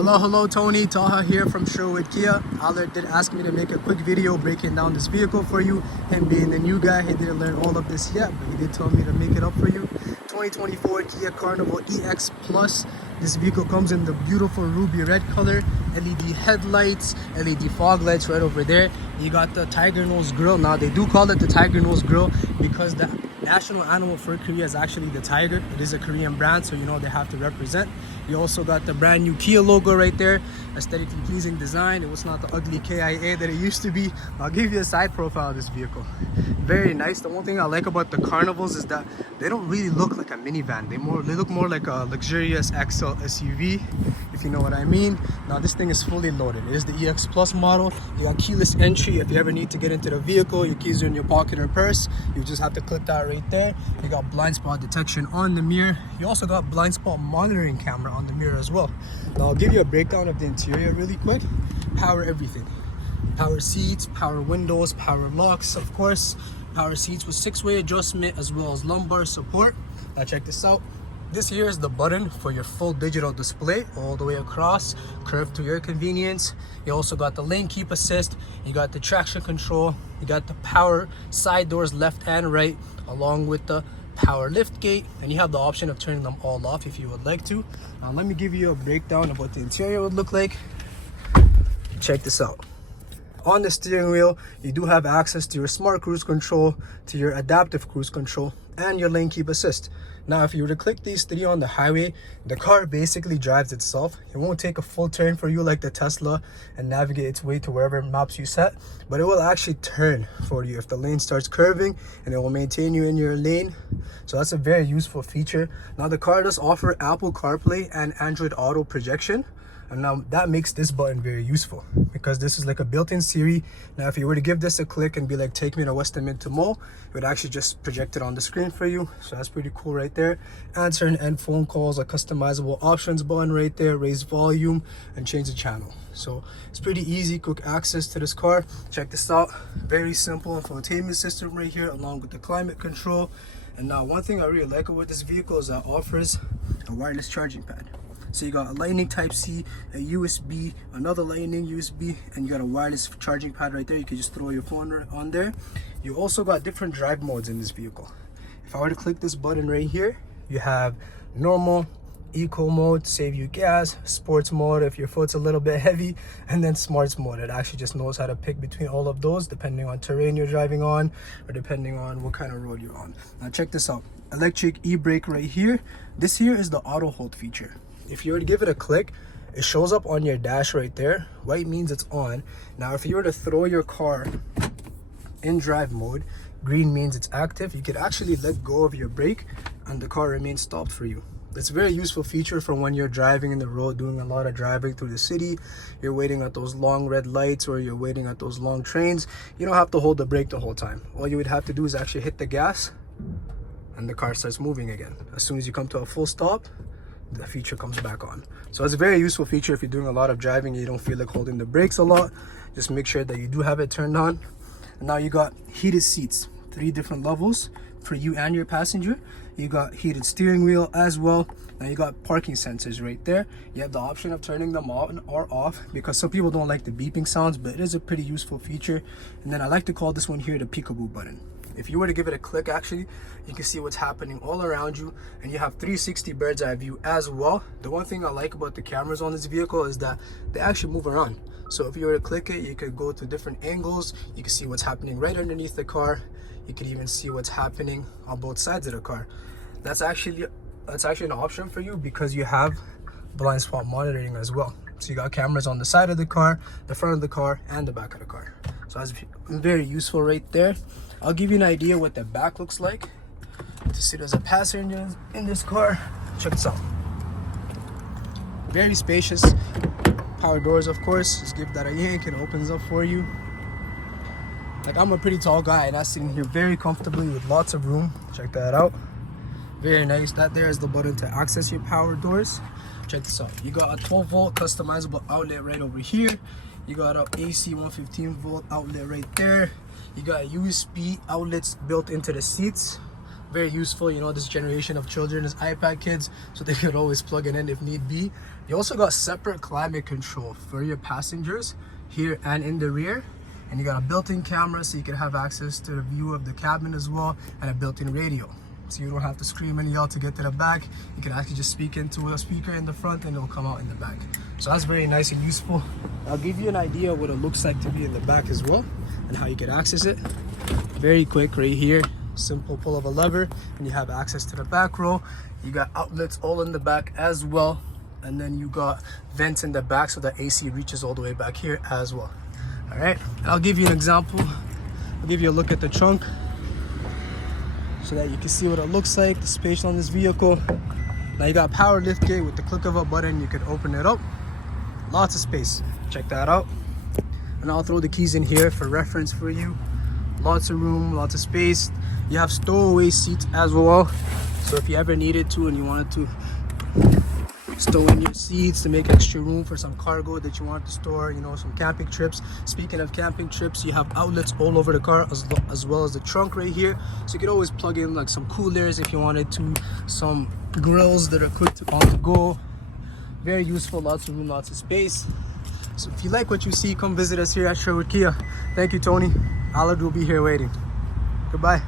Hello, Tony. Taha here from Sherwood Kia. Aller did ask me to make a quick video breaking down this vehicle for you. Him being the new guy, he didn't learn all of this yet, but he did tell me to make it up for you. 2024 Kia Carnival Ex Plus. This vehicle comes in the beautiful ruby red color, LED headlights, LED fog lights right over there. You got the tiger nose grille. Now they do call it the tiger nose grille because the national animal for Korea is actually the tiger. It is a Korean brand, so you know they have to represent. You also got the brand new Kia logo right there. Aesthetically pleasing design. It was not the ugly KIA that it used to be. I'll give you a side profile of this vehicle. Very nice. The one thing I like about the Carnivals is that they don't really look like a minivan. They look more like a luxurious XL SUV, if you know what I mean. Now this thing is fully loaded. It is the EX Plus model. You got keyless entry. If you ever need to get into the vehicle, your keys are in your pocket or purse, you just have to click that right there. You got blind spot detection on the mirror. You also got blind spot monitoring camera on the mirror as well. Now I'll give you a breakdown of the interior really quick. Power everything. Power seats, power windows, power locks, of course. Power seats with 6-way adjustment as well as lumbar support. Now check this out. This here is the button for your full digital display all the way across, curved to your convenience. You also got the lane keep assist, you got the traction control, you got the power side doors left and right, along with the power lift gate, and you have the option of turning them all off if you would like to. Now let me give you a breakdown of what the interior would look like. Check this out. On the steering wheel, you do have access to your smart cruise control, to your adaptive cruise control, and your lane keep assist. Now, if you were to click these three on the highway, the car basically drives itself. It won't take a full turn for you like the Tesla and navigate its way to wherever maps you set, but it will actually turn for you if the lane starts curving, and it will maintain you in your lane. So that's a very useful feature. Now, the car does offer Apple CarPlay and Android Auto projection. And now that makes this button very useful because this is like a built-in Siri. Now if you were to give this a click and be like, take me to Westminster Mall, it would actually just project it on the screen for you. So that's pretty cool right there. Answer and end phone calls, a customizable options button right there, raise volume and change the channel. So it's pretty easy, quick access to this car. Check this out. Very simple infotainment system right here along with the climate control. And now one thing I really like about this vehicle is that it offers a wireless charging pad. So you got a lightning type C, a USB, another lightning USB, and you got a wireless charging pad right there. You can just throw your phone on there. You also got different drive modes in this vehicle. If I were to click this button right here, you have normal, eco mode, save you gas, sports mode if your foot's a little bit heavy, and then smarts mode. It actually just knows how to pick between all of those depending on terrain you're driving on or depending on what kind of road you're on. Now check this out. Electric e-brake right here. This here is the auto hold feature. If you were to give it a click, it shows up on your dash right there. White means it's on. Now, if you were to throw your car in drive mode, green means it's active. You could actually let go of your brake and the car remains stopped for you. It's a very useful feature for when you're driving in the road, doing a lot of driving through the city. You're waiting at those long red lights or you're waiting at those long trains. You don't have to hold the brake the whole time. All you would have to do is actually hit the gas and the car starts moving again. As soon as you come to a full stop, the feature comes back on. So it's a very useful feature if you're doing a lot of driving and you don't feel like holding the brakes a lot. Just make sure that you do have it turned on. And now you got heated seats, 3 different levels for you and your passenger. You got heated steering wheel as well. Now you got parking sensors right there. You have the option of turning them on or off because some people don't like the beeping sounds, but it is a pretty useful feature. And then I like to call this one here the peekaboo button. If you were to give it a click, actually, you can see what's happening all around you, and you have 360 bird's eye view as well. The one thing I like about the cameras on this vehicle is that they actually move around. So if you were to click it, you could go to different angles. You can see what's happening right underneath the car. You could even see what's happening on both sides of the car. That's actually an option for you because you have blind spot monitoring as well. So you got cameras on the side of the car, the front of the car, and the back of the car. So that's very useful right there. I'll give you an idea what the back looks like to sit as a passenger in this car. Check this out. Very spacious. Power doors, of course. Just give that a yank and it opens up for you. Like, I'm a pretty tall guy and I'm sitting here very comfortably with lots of room. Check that out. Very nice. That there is the button to access your power doors. Check this out. You got a 12-volt customizable outlet right over here. You got a AC 115-volt outlet right there. You got USB outlets built into the seats. Very useful, you know, this generation of children is iPad kids, so they could always plug it in if need be. You also got separate climate control for your passengers here and in the rear. And you got a built-in camera so you can have access to the view of the cabin as well, and a built-in radio. So you don't have to scream and yell to get to the back. You can actually just speak into a speaker in the front and it'll come out in the back. So that's very nice and useful. I'll give you an idea of what it looks like to be in the back as well and how you can access it. Very quick right here. Simple pull of a lever and you have access to the back row. You got outlets all in the back as well. And then you got vents in the back so that AC reaches all the way back here as well. All right, and I'll give you an example. I'll give you a look at the trunk so that you can see what it looks like, the space on this vehicle. Now you got a power lift gate. With the click of a button you can open it up. Lots of space, check that out. And I'll throw the keys in here for reference for you. Lots of room, lots of space. You have stowaway seats as well, so if you ever needed to and you wanted to stow in your seats to make extra room for some cargo that you want to store, you know, some camping trips. Speaking of camping trips, you have outlets all over the car as well as the trunk right here, so you could always plug in like some coolers if you wanted to, some grills that are cooked on the go. Very useful, lots of room, lots of space. So if you like what you see, come visit us here at Sherwood Kia. Thank you, Tony. Allard will be here waiting. Goodbye.